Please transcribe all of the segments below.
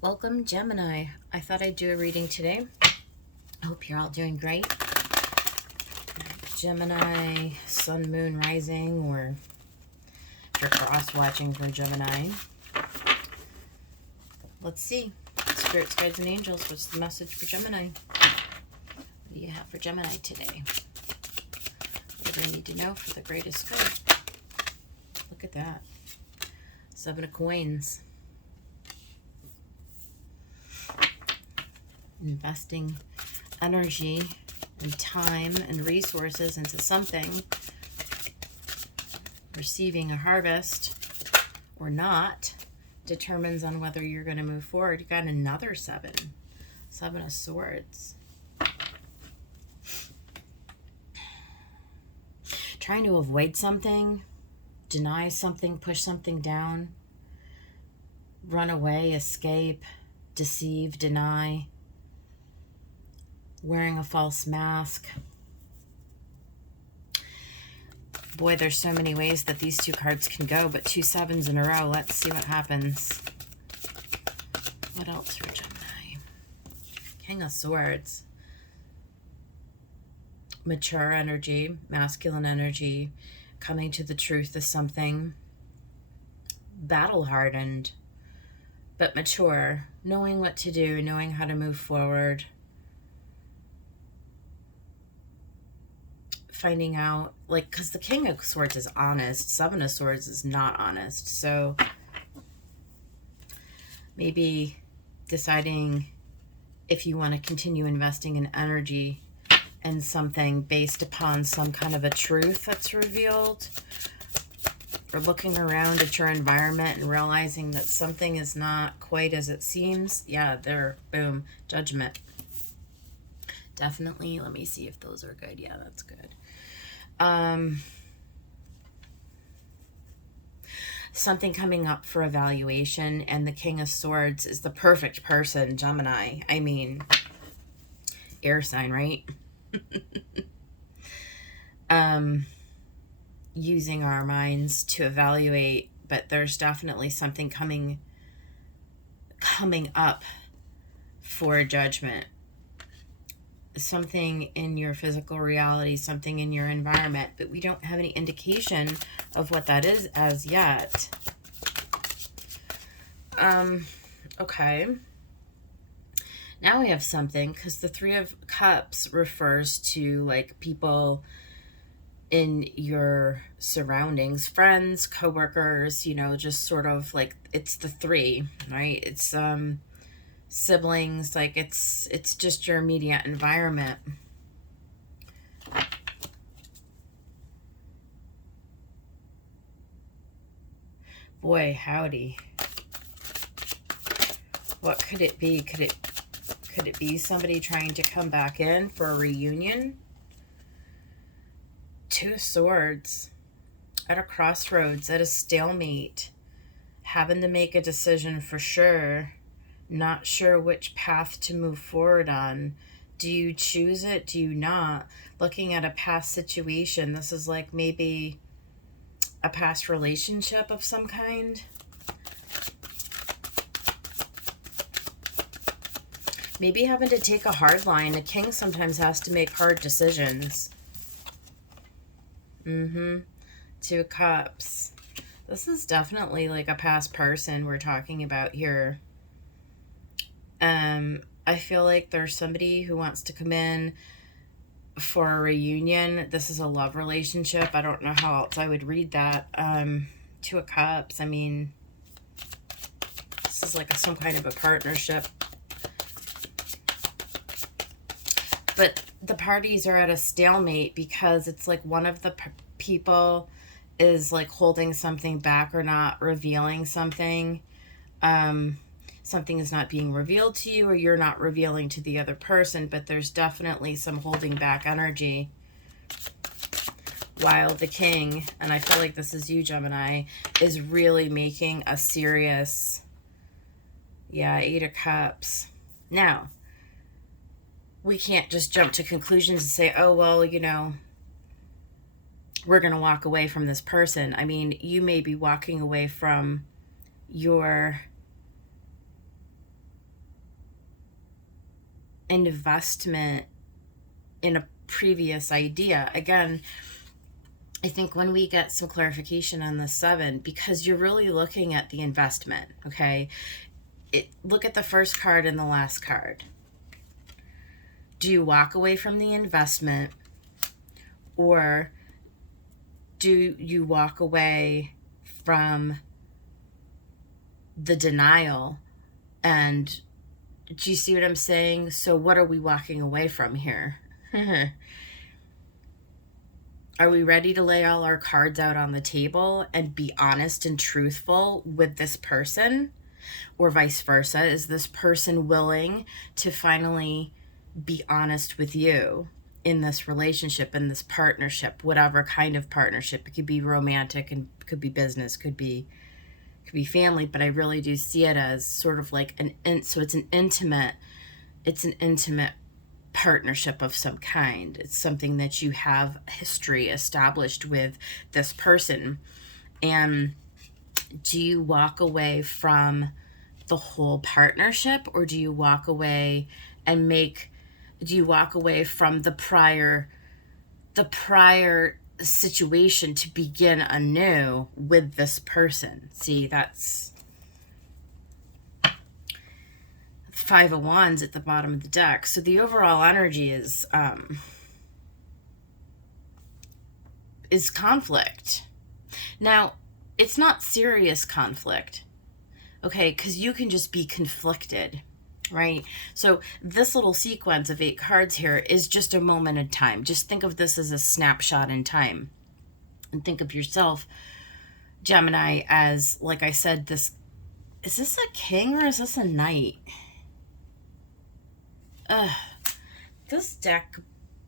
Welcome, Gemini. I thought I'd do a reading today. I hope you're all doing great. Gemini, sun, moon, rising, or if you're cross-watching for Gemini. Let's see. Spirits, guides, and angels, what's the message for Gemini? What do you have for Gemini today? What do I need to know for the greatest good? Look at that. 7 of coins. Investing energy and time and resources into something, receiving a harvest or not, determines on whether you're going to move forward. You got another 7 of swords. Trying to avoid something, deny something, push something down, run away, escape, deceive, deny, wearing a false mask. Boy, there's so many ways that these two cards can go, but 2 7s in a row. Let's see what happens. What else for Gemini? King of Swords. Mature energy, masculine energy, coming to the truth of something. Battle-hardened, but mature, knowing what to do, knowing how to move forward. Finding out, like, because the King of Swords is honest, 7 of Swords is not honest. So maybe deciding if you want to continue investing in energy and something based upon some kind of a truth that's revealed, or looking around at your environment and realizing that something is not quite as it seems. Yeah, there, boom, judgment. Definitely. Let me see if those are good. Yeah, that's good. Something coming up for evaluation, and the King of Swords is the perfect person, Gemini. I mean, air sign, right? Using our minds to evaluate, but there's definitely something coming up for judgment. Something in your physical reality, something in your environment, but we don't have any indication of what that is as yet. Okay. Now we have something, because the 3 of Cups refers to, like, people in your surroundings, friends, coworkers, you know, just sort of like, it's the 3, right? It's siblings, like it's just your immediate environment. Boy, howdy. What could it be? Could it be somebody trying to come back in for a reunion? 2 of Swords. At a crossroads, at a stalemate, having to make a decision for sure. Not sure which path to move forward on. Do you choose it? Do you not? Looking at a past situation. This is like maybe a past relationship of some kind. Maybe having to take a hard line. A king sometimes has to make hard decisions. 2 of Cups. This is definitely like a past person we're talking about here. I feel like there's somebody who wants to come in for a reunion. This is a love relationship. I don't know how else I would read that. 2 of Cups. I mean, this is like some kind of a partnership. But the parties are at a stalemate because it's like one of the people is like holding something back or not revealing something. Something is not being revealed to you, or you're not revealing to the other person, but there's definitely some holding back energy. While the king, and I feel like this is you, Gemini, is really making a serious, 8 of Cups. Now, we can't just jump to conclusions and say, oh, well, you know, we're going to walk away from this person. I mean, you may be walking away from your investment in a previous idea. Again, I think when we get some clarification on the 7, because you're really looking at the investment, okay? Look at the first card and the last card. Do you walk away from the investment, or do you walk away from the denial? And do you see what I'm saying? So what are we walking away from here? Are we ready to lay all our cards out on the table and be honest and truthful with this person? Or vice versa? Is this person willing to finally be honest with you in this relationship, in this partnership, whatever kind of partnership? It could be romantic, and could be business, could be family, but I really do see it as sort of like it's an intimate partnership of some kind. It's something that you have history established with this person. And do you walk away from the whole partnership, or do you walk away from the prior situation to begin anew with this person? See, that's 5 of Wands at the bottom of the deck. So the overall energy is conflict. Now, it's not serious conflict, okay? Because you can just be conflicted, right? So this little sequence of 8 cards here is just a moment in time. Just think of this as a snapshot in time. And think of yourself, Gemini, as, like I said, is this a king or is this a knight? This deck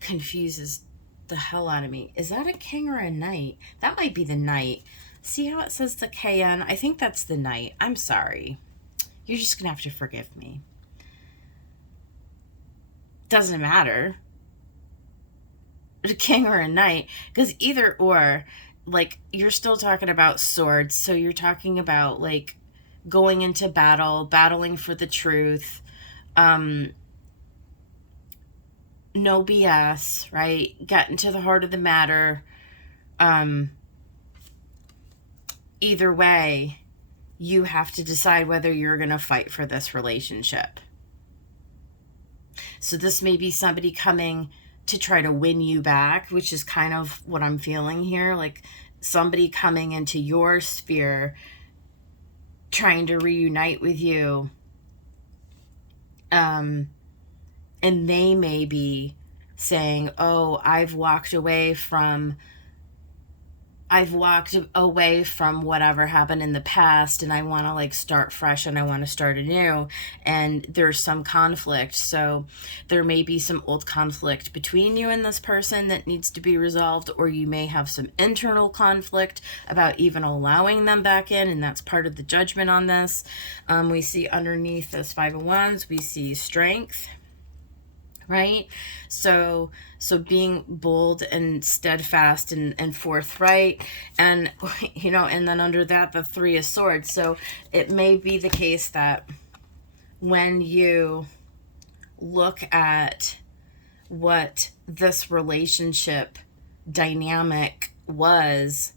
confuses the hell out of me. Is that a king or a knight? That might be the knight. See how it says the KN? I think that's the knight. I'm sorry. You're just going to have to forgive me. Doesn't matter. A king or a knight. Because either or, like, you're still talking about swords. So you're talking about, like, going into battle, battling for the truth. No BS, right? Getting to the heart of the matter. Either way, you have to decide whether you're going to fight for this relationship. So this may be somebody coming to try to win you back, which is kind of what I'm feeling here. Like somebody coming into your sphere, trying to reunite with you. And they may be saying, oh, I've walked away from whatever happened in the past, and I want to like start fresh, and I want to start anew. And there's some conflict. So there may be some old conflict between you and this person that needs to be resolved, or you may have some internal conflict about even allowing them back in, and that's part of the judgment on this. We see underneath this 5 of Wands, we see strength. Right? So being bold and steadfast and forthright, and, you know, and then under that, the 3 of Swords. So it may be the case that when you look at what this relationship dynamic was,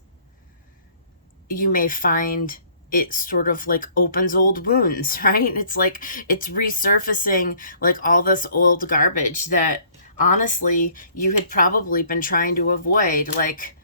you may find it sort of like opens old wounds, right? It's like it's resurfacing like all this old garbage that honestly you had probably been trying to avoid. Like,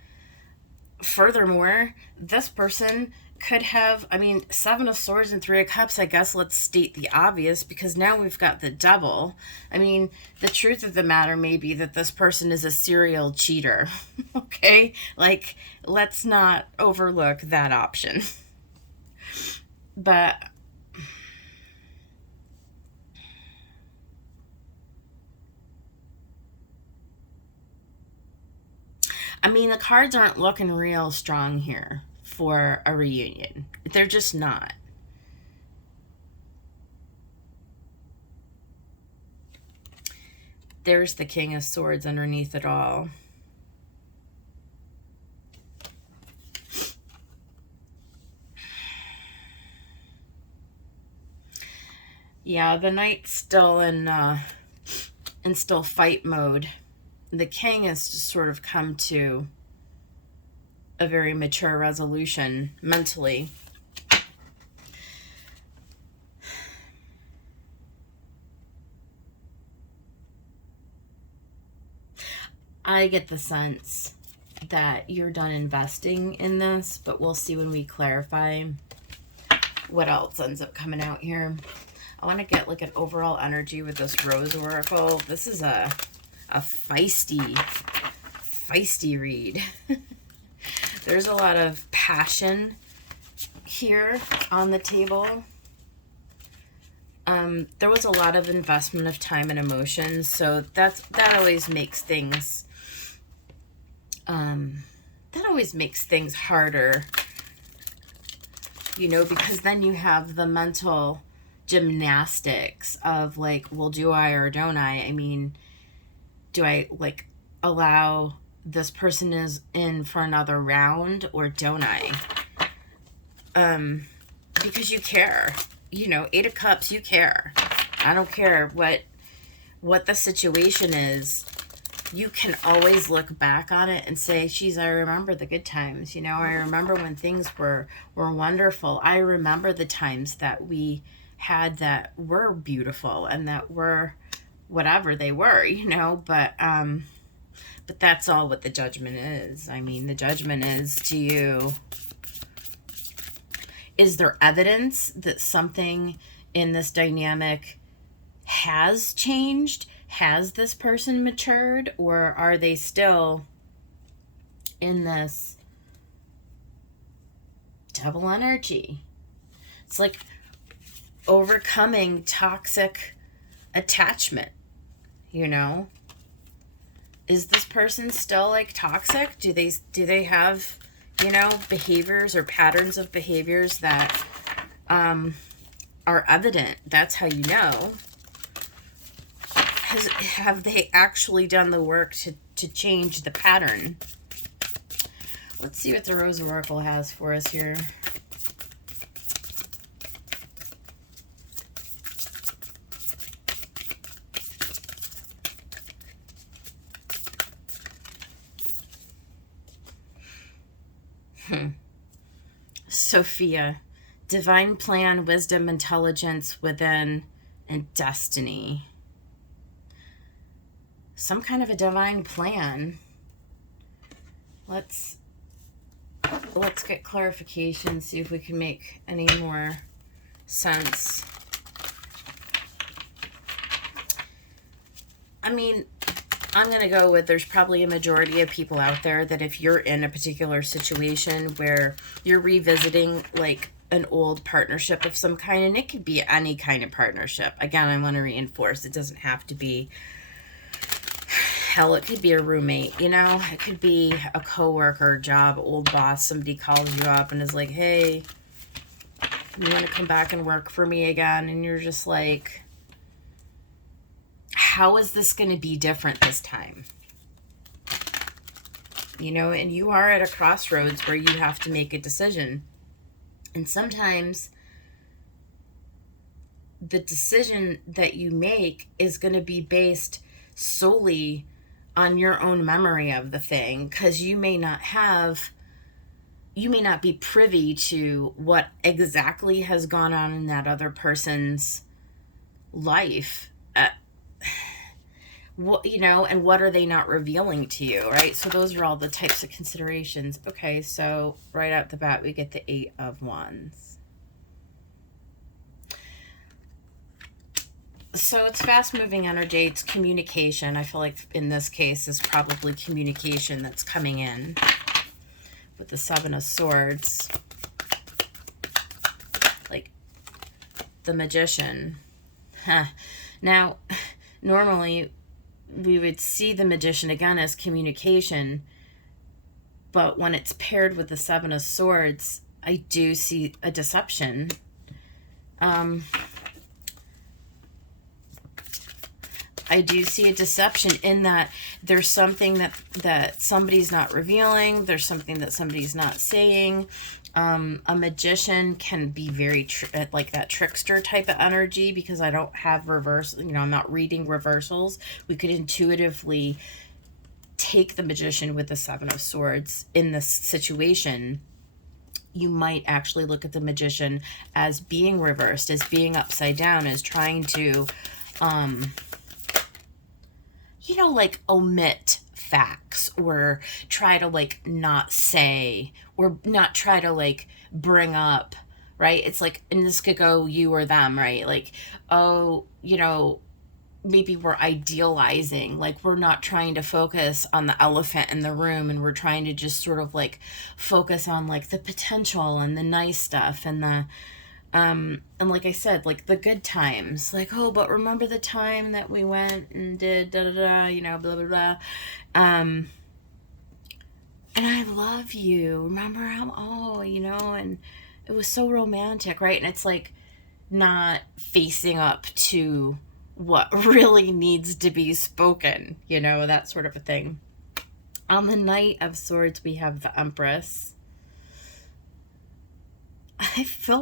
furthermore, this person could have, I mean, 7 of Swords and 3 of Cups, I guess let's state the obvious, because now we've got the Devil. I mean, the truth of the matter may be that this person is a serial cheater, okay? Like, let's not overlook that option. But I mean, the cards aren't looking real strong here for a reunion. They're just not. There's the King of Swords underneath it all. Yeah, the Knight's still in in still fight mode. The king has just sort of come to a very mature resolution mentally. I get the sense that you're done investing in this, but we'll see when we clarify what else ends up coming out here. I want to get like an overall energy with this Rose Oracle. This is a feisty read. There's a lot of passion here on the table. There was a lot of investment of time and emotions, so that always makes things harder, you know, because then you have the mental gymnastics of like, well, do I or don't I? I mean, do I like allow this person is in for another round or don't I? Because you care, you know, 8 of Cups, you care. I don't care what the situation is. You can always look back on it and say, geez, I remember the good times. You know, I remember when things were wonderful. I remember the times that we had that were beautiful and that were whatever they were, you know, but that's all what the Judgment is. I mean, the Judgment is to you, is there evidence that something in this dynamic has changed? Has this person matured, or are they still in this Devil energy? It's like overcoming toxic attachment, you know? Is this person still like toxic? Do they have, you know, behaviors or patterns of behaviors that are evident? That's how you know. Have they actually done the work to change the pattern? Let's see what the Rose Oracle has for us here. Sophia, divine plan, wisdom, intelligence within, and destiny. Some kind of a divine plan. Let's get clarification, see if we can make any more sense. I mean, I'm going to go with there's probably a majority of people out there that if you're in a particular situation where you're revisiting like an old partnership of some kind, and it could be any kind of partnership. Again, I want to reinforce it doesn't have to be, hell, it could be a roommate, you know, it could be a coworker, job, old boss. Somebody calls you up and is like, hey, you want to come back and work for me again? And you're just like, how is this going to be different this time? You know, and you are at a crossroads where you have to make a decision. And sometimes the decision that you make is going to be based solely on your own memory of the thing, because you may not be privy to what exactly has gone on in that other person's life. What, you know, and what are they not revealing to you, right? So those are all the types of considerations. Okay, so right out the bat, we get the 8 of Wands. So it's fast-moving energy. It's communication. I feel like in this case is probably communication that's coming in with the 7 of Swords. Like the Magician. Huh. Now, normally we would see the Magician again as communication, but when it's paired with the 7 of Swords, I do see a deception. I I do see a deception in that there's something that somebody's not revealing. There's something that somebody's not saying. A magician can be very like that trickster type of energy, because I don't have reverse, I'm not reading reversals. We could intuitively take the magician with the Seven of Swords in this situation. You might actually look at the magician as being reversed, as being upside down, as trying to, like omit facts, or try to like not say, or not try to like bring up, right? It's like, and this could go you or them, right? Like, oh, maybe we're idealizing, like we're not trying to focus on the elephant in the room, and we're trying to just sort of like focus on like the potential and the nice stuff, and and like I said, like the good times, like, oh, but remember the time that we went and did da da da, blah blah blah, and I love you, remember how, and it was so romantic, right? And it's like not facing up to what really needs to be spoken, that sort of a thing. On the Knight of Swords, we have the Empress. I feel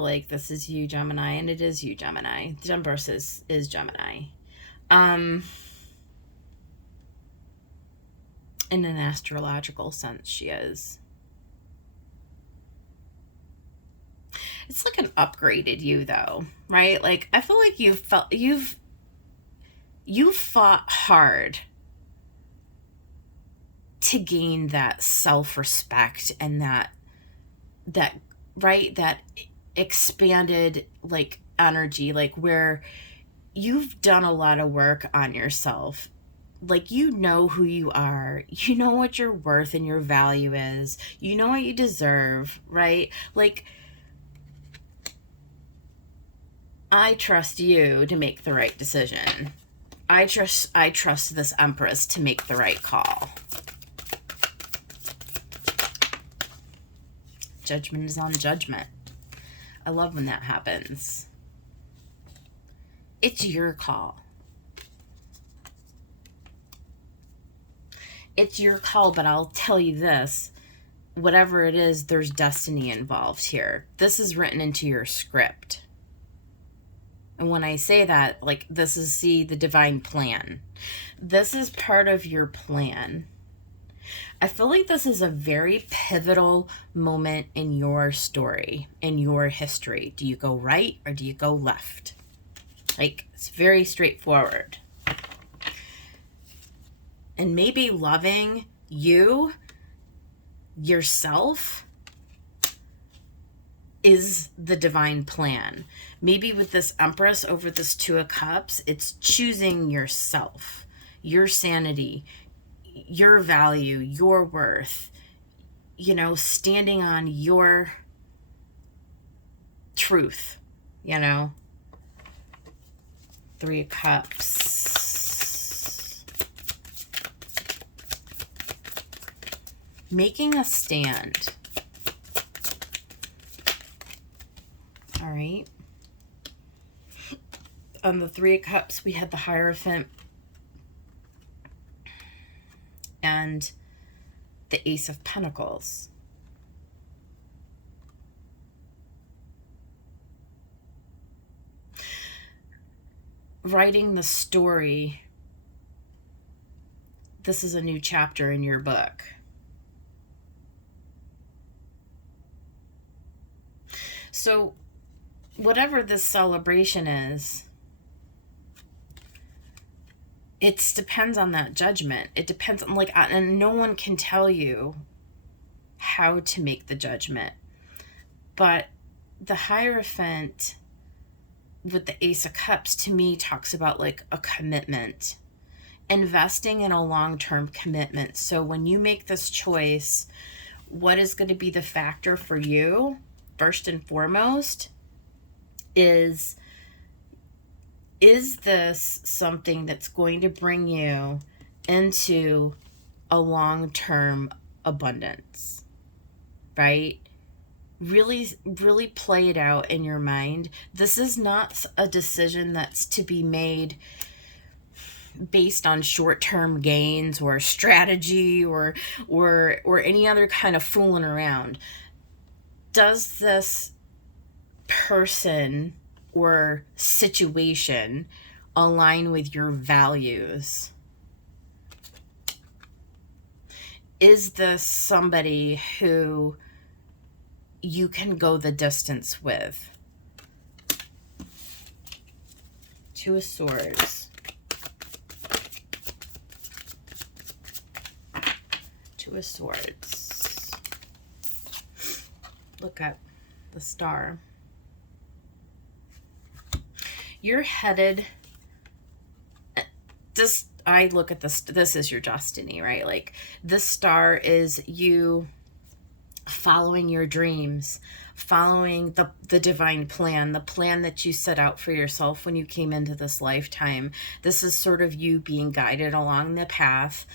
like this is you, Gemini, and it is you, Gemini. The Empress is Gemini. In an astrological sense, she is. It's like an upgraded you, though, right? Like, I feel like you've fought hard to gain that self-respect, and that right, that expanded like energy, like where you've done a lot of work on yourself. Like, you know who you are, you know what your worth and your value is, you know what you deserve, right? Like, I trust you to make the right decision. I trust this Empress to make the right call. Judgment is on judgment. I love when that happens. It's your call. It's your call, but I'll tell you this. Whatever it is, there's destiny involved here. This is written into your script. And when I say that, like, this is, see, the divine plan. This is part of your plan. I feel like this is a very pivotal moment in your story, in your history. Do you go right or do you go left? Like, it's very straightforward. And maybe loving you, yourself, is the divine plan. Maybe with this Empress over this Two of Cups, it's choosing yourself, your sanity, your value, your worth, standing on your truth, Three of Cups. Making a stand. All right. On the Three of Cups, we had the Hierophant and the Ace of Pentacles. Writing the story. This is a new chapter in your book. So, whatever this celebration is, it depends on that judgment. It depends on, and no one can tell you how to make the judgment. But the Hierophant with the Ace of Cups, to me, talks about like a commitment, investing in a long-term commitment. So when you make this choice, what is going to be the factor for you, first and foremost, is this something that's going to bring you into a long-term abundance, right? Really, really play it out in your mind. This is not a decision that's to be made based on short-term gains or strategy or any other kind of fooling around. Does this person or situation align with your values? Is this somebody who you can go the distance with? Two of Swords. Two of Swords. Look at the Star. You're headed, this, I look at this, this is your destiny, right? Like, this Star is you following your dreams, following the divine plan, the plan that you set out for yourself when you came into this lifetime. This is sort of you being guided along the path.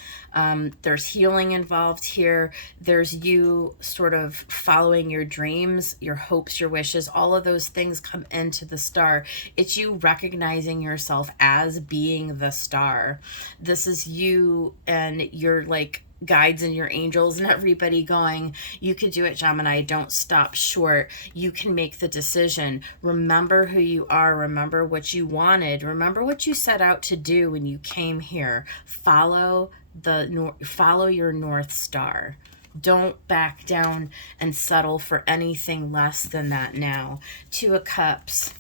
There's healing involved here. There's you sort of following your dreams, your hopes, your wishes. All of those things come into the Star. It's you recognizing yourself as being the Star. This is you and your like guides and your angels and everybody going, you can do it, Gemini. Don't stop short. You can make the decision. Remember who you are. Remember what you wanted. Remember what you set out to do when you came here. Follow your North Star. Don't back down and settle for anything less than that now. Two of Cups.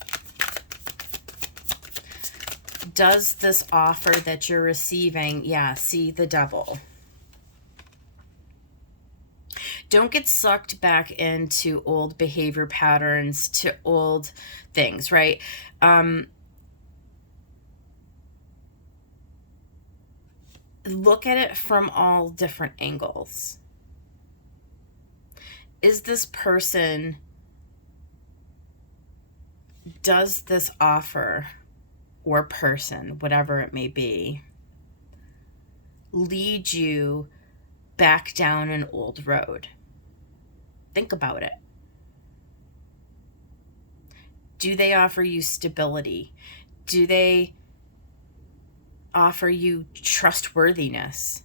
Does this offer that you're receiving, yeah, see the Devil. Don't get sucked back into old behavior patterns, to old things, right? Look at it from all different angles. Is this person, does this offer or person, whatever it may be, lead you back down an old road? Think about it. Do they offer you stability? Do they offer you trustworthiness,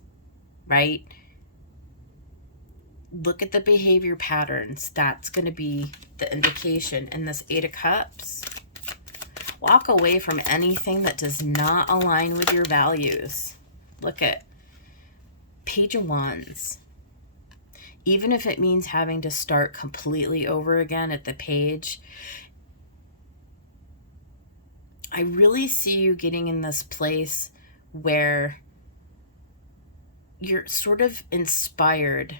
right? Look at the behavior patterns. That's going to be the indication. In this Eight of Cups, walk away from anything that does not align with your values. Look at Page of Wands. Even if it means having to start completely over again at the page, I really see you getting in this place where you're sort of inspired.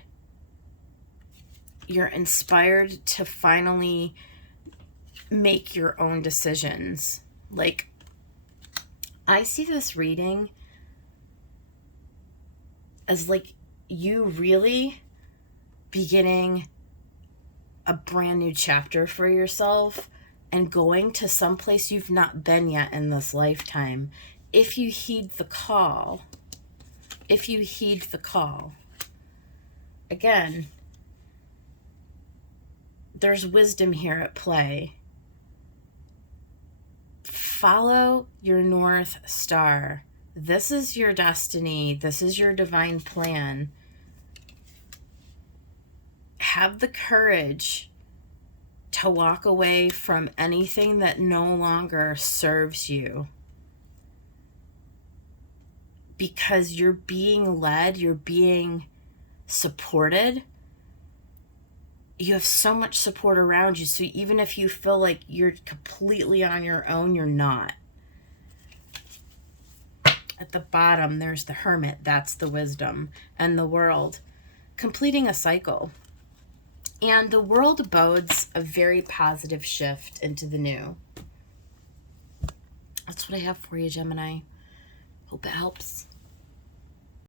You're inspired to finally make your own decisions. Like, I see this reading as like you really beginning a brand new chapter for yourself and going to some place you've not been yet in this lifetime. If you heed the call, again, there's wisdom here at play. Follow your North Star. This is your destiny. This is your divine plan. Have the courage to walk away from anything that no longer serves you. Because you're being led, you're being supported. You have so much support around you. So even if you feel like you're completely on your own, you're not. At the bottom, there's the Hermit. That's the wisdom and the World. Completing a cycle. And the World bodes a very positive shift into the new. That's what I have for you, Gemini. Hope it helps.